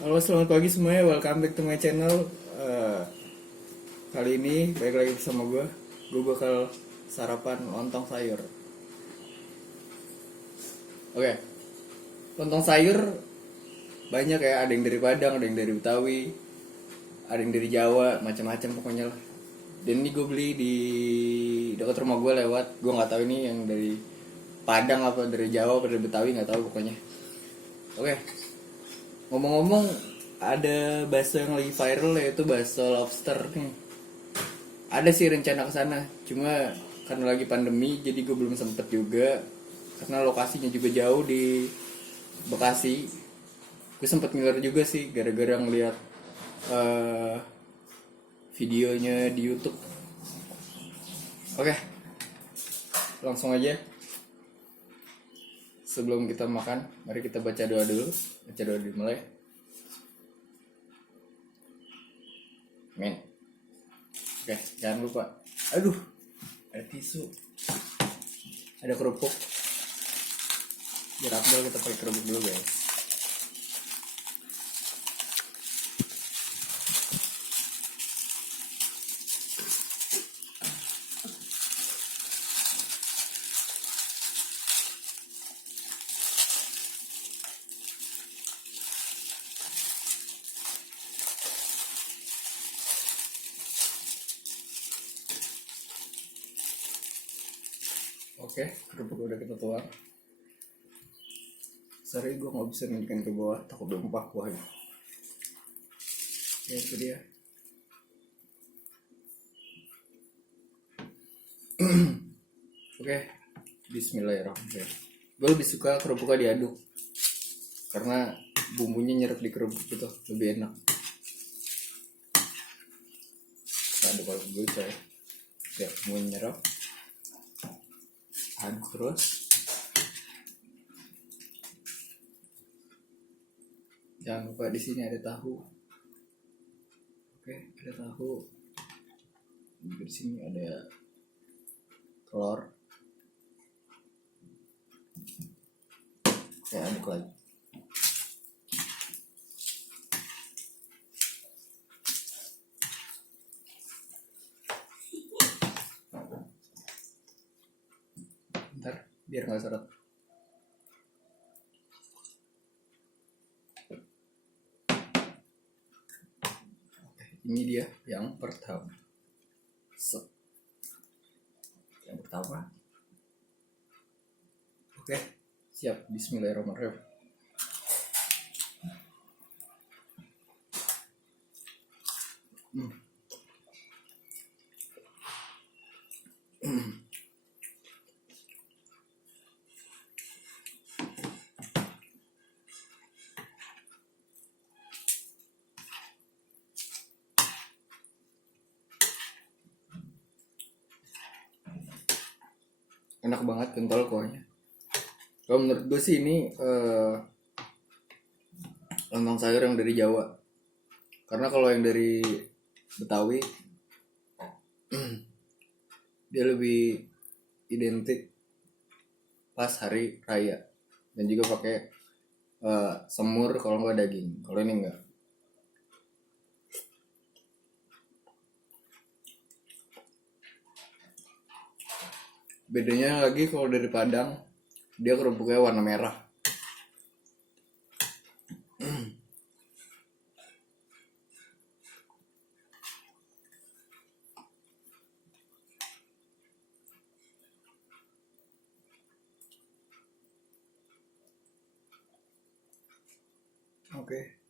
Halo, selamat pagi semuanya. Welcome back to my channel. Kali ini balik lagi bersama gue. Gue bakal sarapan lontong sayur. Oke, lontong sayur banyak ya. Ada yang dari Padang, ada yang dari Betawi, ada yang dari Jawa, macam-macam pokoknya lah. Dan ini gue beli di dekat rumah gue lewat. Gue nggak tahu ini yang dari Padang apa dari Jawa apa dari Betawi, nggak tahu pokoknya. Oke, ngomong-ngomong, ada bakso yang lagi viral yaitu bakso lobster nih. Ada sih rencana ke sana, cuma karena lagi pandemi jadi gue belum sempet juga. Karena lokasinya juga jauh di Bekasi. Gue sempet ngiler juga sih gara-gara ngeliat eh, videonya di YouTube. Oke, langsung aja. Sebelum kita makan, mari kita baca doa dulu. Baca doa dimulai. Amin. Oke, jangan lupa. Aduh, ada tisu. Ada kerupuk. Biar Abdul kita pakai kerupuk dulu guys. Oke, kerupuk udah kita tuang. Sorry gue gak bisa nunjukin ke bawah, takut tumpah kuahnya. Ya itu dia. Oke, bismillahirrahmanirrahim. Gue lebih suka kerupuknya diaduk karena bumbunya nyerap di kerupuk itu lebih enak. Kita aduk kalau dulu coy, biar bumbunya nyerap. Aduk terus. Jangan lupa di sini ada tahu. Oke, ada tahu. Di sini ada telur. Saya aduk lagi. Bentar, biar nggak seret. Oke, ini dia yang pertama. Yang pertama. Oke, siap. Bismillahirrahmanirrahim. Enak banget, kental kuahnya. Kalau menurut gue sih ini lontong sayur yang dari Jawa. Karena kalau yang dari Betawi dia lebih identik pas hari raya dan juga pakai semur kalau nggak daging. Kalau ini enggak. Bedanya lagi kalau dari Padang dia kerupuknya warna merah. Oke.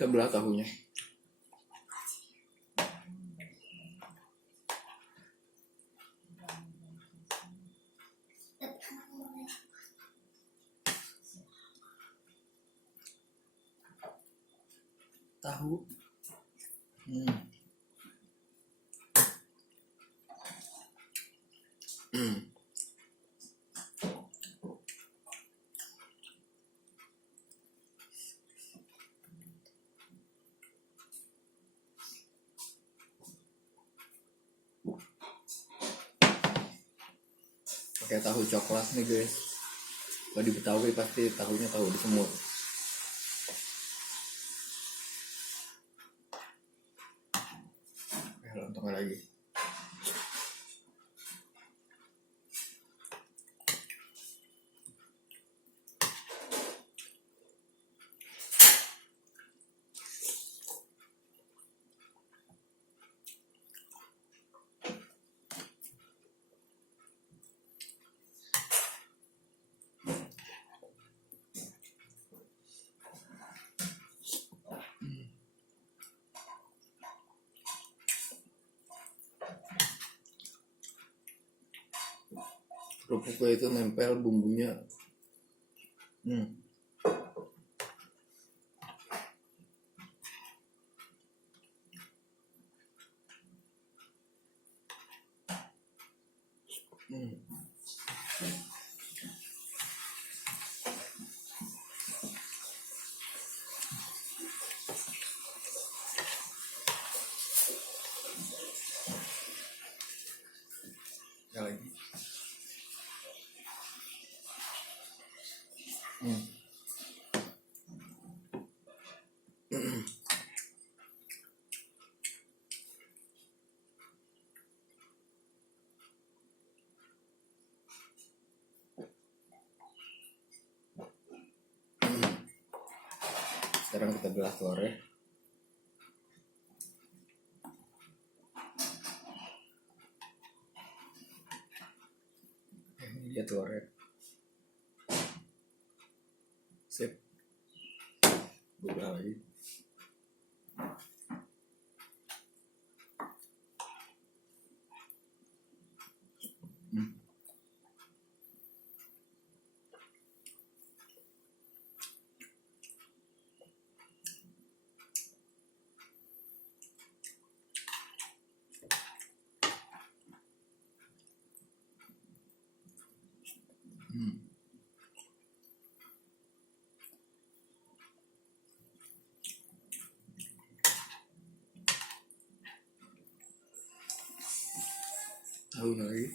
Kita belah tahunya. tahu. Hmm. Pakai tahu coklat nih guys. Kalau di Betawi pasti tahunya tahu di semur. Lontongnya lagi. Kerupuknya itu nempel bumbunya. Ya lagi. Sekarang kita belah telurnya. Ini dia telurnya. Sip. Gue belah lagi. Tahu lagi.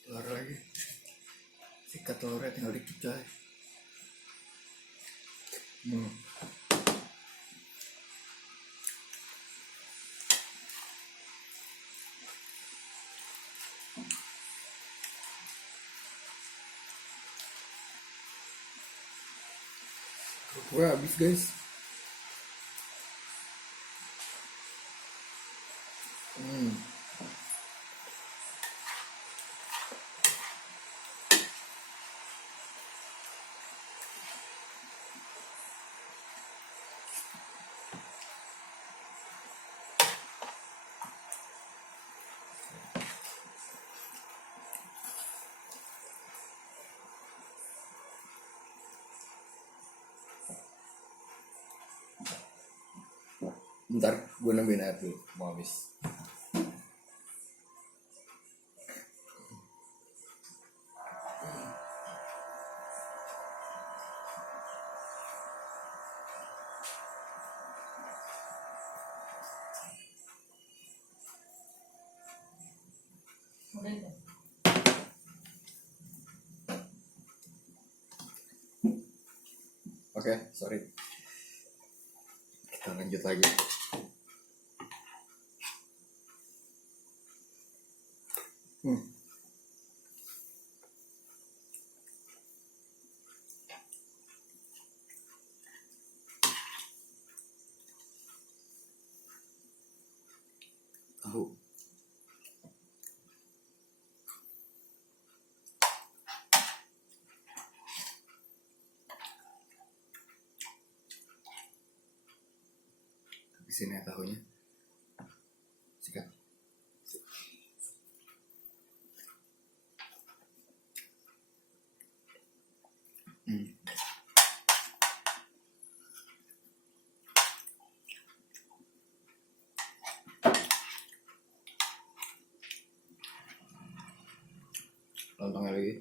Telur lagi. Sikat telurnya tinggal dikit coy. Gue habis guys. Bentar, gue nambahin air dulu, mau habis. Oke, sorry. Kita lanjut lagi. Tahu. Di sini ya tahunya. Sikat. Lontongnya lagi.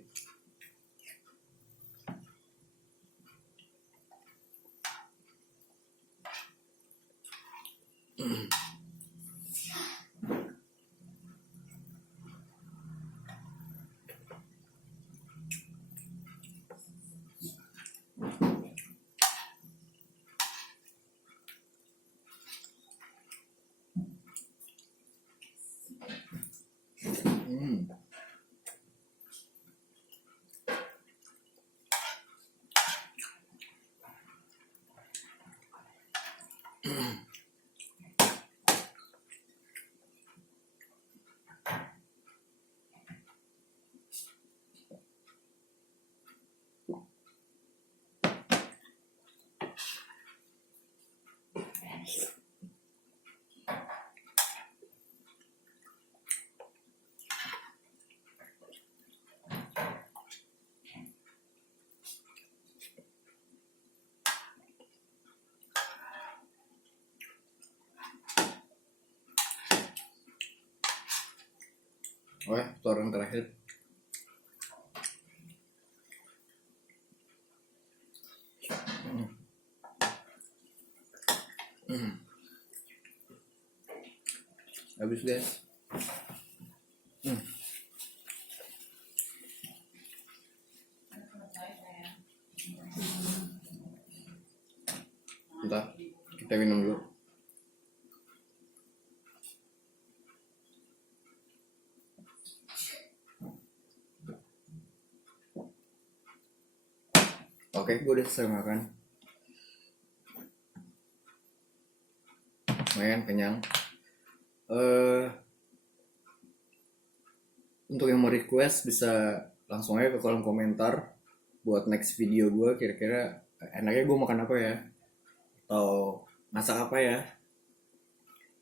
Oke, orang terakhir. Habis guys. Bentar, kita minum dulu. Oke, gue udah selesai makan. Lumayan kenyang. Untuk yang mau request bisa langsung aja ke kolom komentar buat next video gue, kira-kira enaknya gue makan apa ya, atau masak apa ya.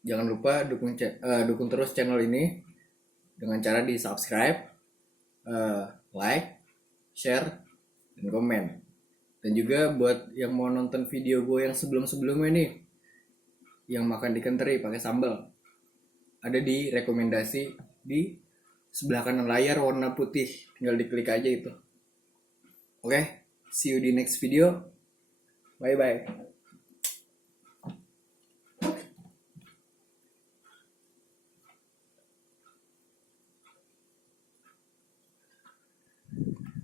Jangan lupa dukung terus channel ini dengan cara di subscribe, like, share, dan komen. Dan juga buat yang mau nonton video gue yang sebelum-sebelumnya nih, yang makan ikan teri pakai sambal, ada di rekomendasi di sebelah kanan layar warna putih, tinggal diklik aja itu. Oke, see you di next video. Bye bye.